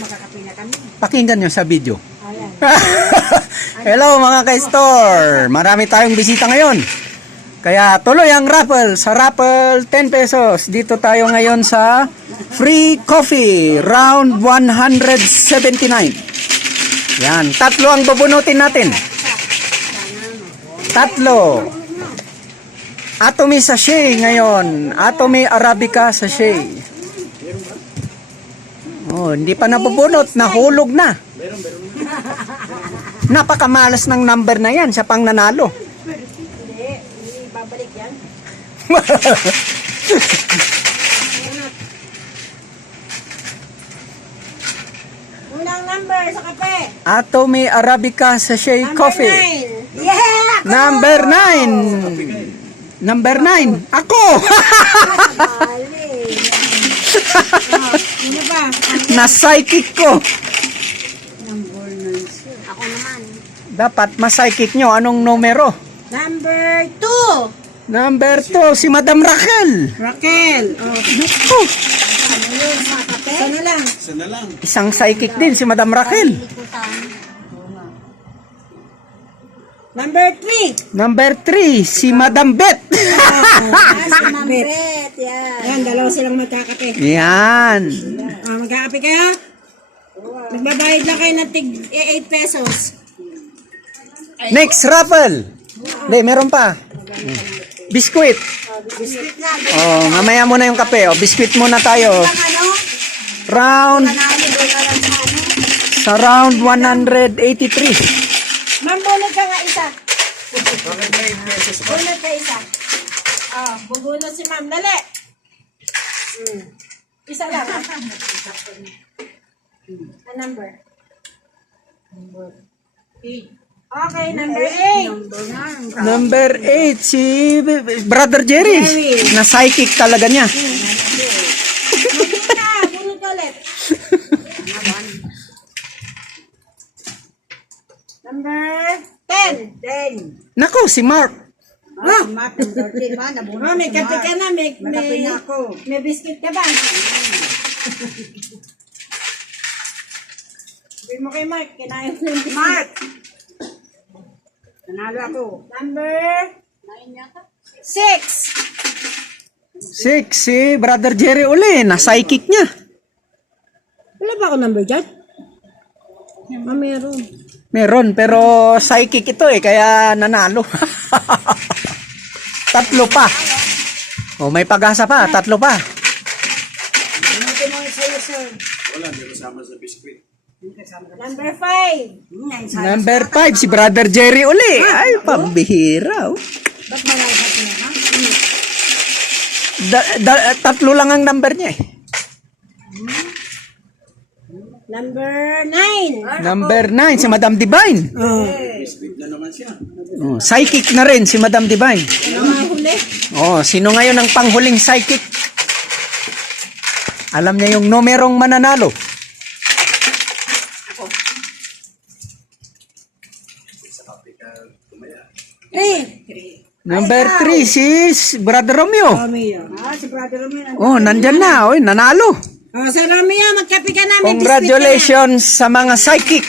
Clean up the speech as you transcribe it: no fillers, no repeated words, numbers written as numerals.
makakape na kami. Pakinggan nyo sa video. Ayan. Hello mga ka-store! Marami tayong bisita ngayon. Kaya tuloy ang raffle. Sa raffle, 10 pesos. Dito tayo ngayon sa free coffee. Round 179. Yan. Tatlo ang bubunutin natin. Tatlo. Atomy sachet ngayon. Atomy Arabica sachet. Oh, hindi pa nabubunot. Nahulog na. Napakamalas ng number na yan. Siya pang nanalo. Hindi, babalik yan. Unang number sa kape. Atomy Arabica sachet Number coffee. 9. Yeah! Number 9. Number 9. Ako! Bali. Ano ba? Na-psychic ko. Number 9. Ako naman. Dapat ma-psychic nyo. Anong numero? Number 2. Number 2, si Madam Raquel. Raquel. Oh. Naku, Ano yun sa kape? Sana lang. isang psychic din si Madam Raquel. Number 3. Number 3, si Madam Bet. Si Mambet. Yan. Yan, dalawa silang magkakape. Yan. Magkakape kayo? Nagbabayad lang kayo ng tig 8 pesos. Next raffle. Hindi, meron pa. Biskuit. Biscuit na. Oh, mamaya muna yung kape. Oh, biskuit muna tayo. Ang ano? Round, Panalo doon na lang sa ano? sa round 183. Ma'am, bunot ka nga isa. Bunot ka isa. Bubunot si ma'am. Dali. Isa lang. A number. Okay, number 8. Number 8, si Brother Jerry. Jerry. Na psychic talaga niya. Bunot ka. Bunot ka ulit. Number 10. 10. Naku, si Mark. May kape ka na. May biscuit ka ba? Sabi mo kay Mark. Kinain mo yung biscuit. Mark! Nanalo ako. Number 6. 6, si Brother Jerry uli. Na psychic niya. Wala ba ako number dyan? Meron. Meron, pero psychic ito eh, kaya nanalo. Tatlo pa. Oh, may pag-asa pa, tatlo pa. Number 5. Number 5, si Brother Jerry uli. Ay, pambihira. Oh. Tatlo lang ang number niya eh. Number 9. Number 9, si Madam Divine. Oh, psychic na rin si Madam Divine. Ano nga huli? Oh, sino ngayon ang panghuling psychic? Alam niya yung numerong mananalo. Number 3, si Brother Romeo. Si Brother Romeo. Oh, nandyan na. Oy, nanalo. Sa Romeo, magkape ka namin. Congratulations sa mga psychic.